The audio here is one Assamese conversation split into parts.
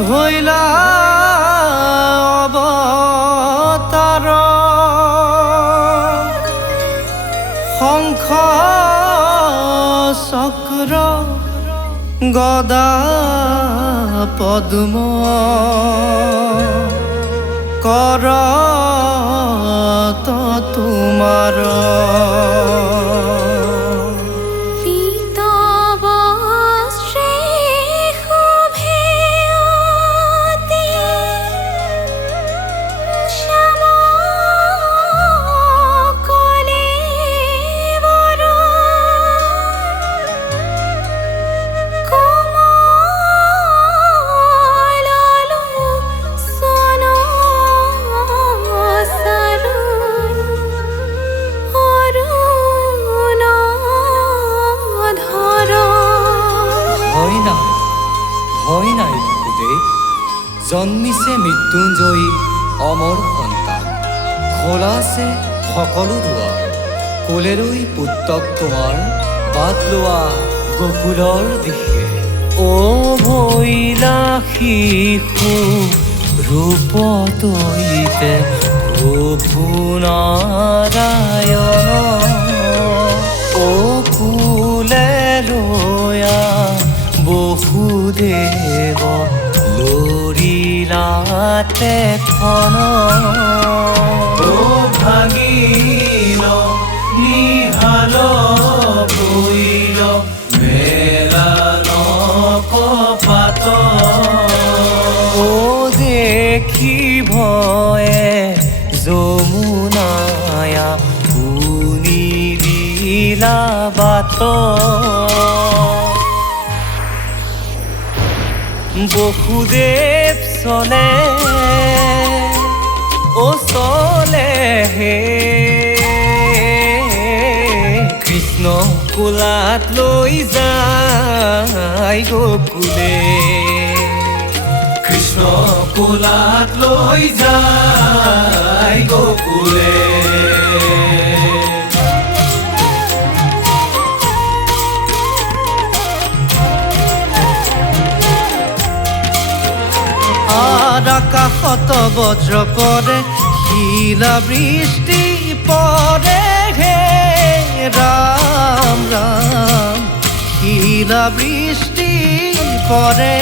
ভৈলা অবতাৰ শঙ্খ চক্ৰ গদা পদ্ম কৰত তোমাৰ ভয় নাই ভূদেৱ জন্মিছে মৃত্যুঞ্জয়ী অমৰ সন্তান খোলাছে সকলো দুৱাৰ কোলেৰৈ পুত্ৰক তোমাৰ বাট লোৱা গকুলৰ দিশে অ ভৈলা শিশু ৰূপ তৈতে প্ৰভু নাৰায়ণ অ কুলে ৰয়া বহুদেৱ লৰিলাতে থন ভাগিল নিহাল ভৈল মেলা নকপাত ও দেখি ভয়ে যমুনায়া শুনি দিলা বাত বহুদেৱ চলে ও চলে হে কৃষ্ণ কোলাত লৈ যায় গকুলে কৃষ্ণ কোলাত লৈ যায় গকুলে আকাশত বজ্ৰ পৰে শিলা বৃষ্টি পৰে হে ৰাম ৰাম শিলা বৃষ্টি পৰে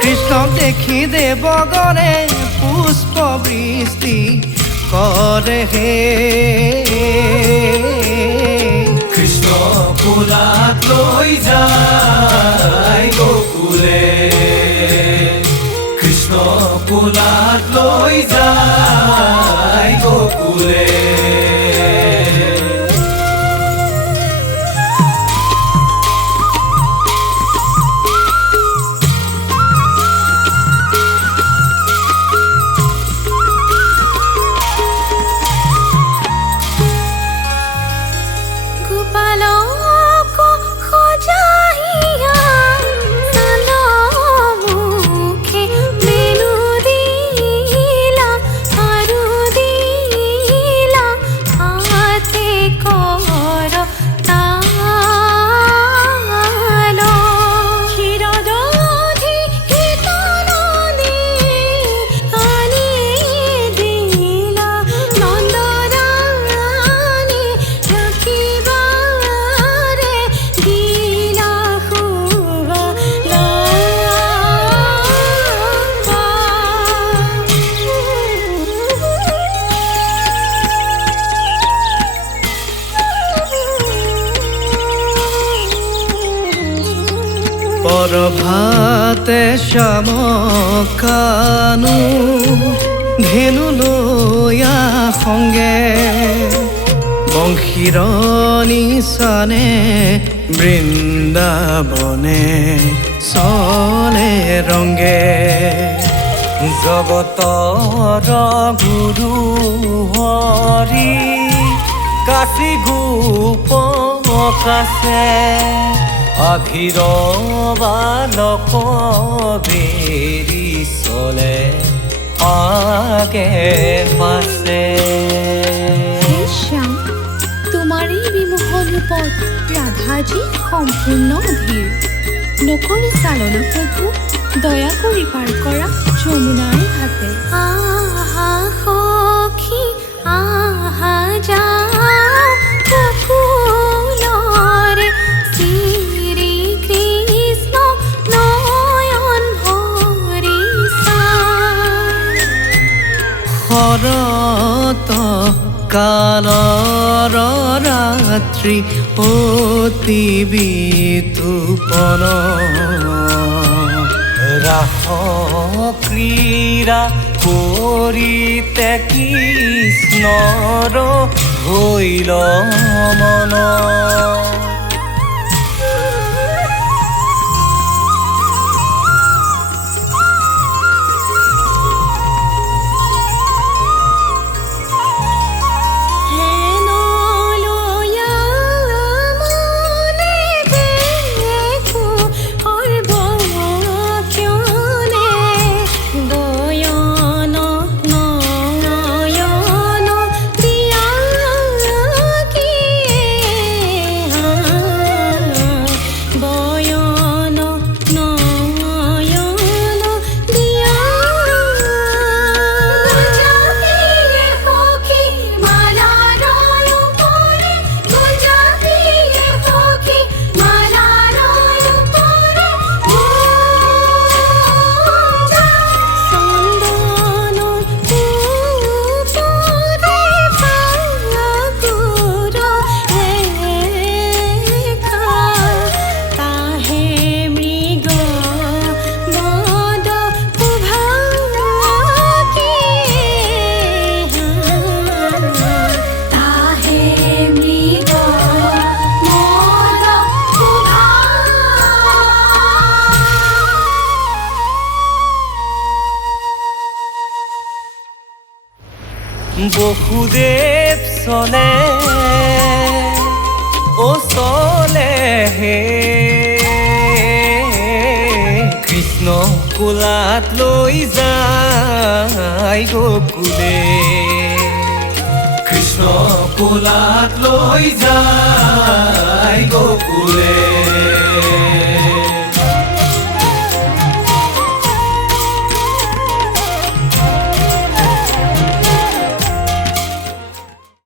কৃষ্ণক দেখি দেৱগণে পুষ্প বৃষ্টি কৰে হে কৃষ্ণ কোলাত লৈ যায় গকুলে কোলাত লৈ যায় গকুলে প্ৰভাতে শ্যাম কানু ধেনু লৈয়া সংগে বংশীৰ নিচানে বৃন্দাবনে চলে ৰংগে জগতৰ গুৰু হৰি কাশী গোপ কাছে আভিৰ বালক বেৰি চলে আগে পাছে শ্যাম তোমাৰ এই বিমোহন ৰূপত ৰাধাজী সম্পূৰ্ণ অধীৰ নকৰি চালনা প্ৰভু দয়া কৰি পাৰ কৰা যমুনাৰ ঘাটে। আহা সখী আহা যাও বকুলৰে শ্ৰী কৃষ্ণ নয়ন ভৰি চাই। শৰত কালৰ ৰাত্ৰি অতি বিতুপন ৰাস ক্ৰীড়া কৰিতে কৃষ্ণৰ হৈল মন। বসুদেৱ চলে ও চলে হে কৃষ্ণ কোলাত লৈ যায় গকুলে। কৃষ্ণ কোলাত লৈ যায়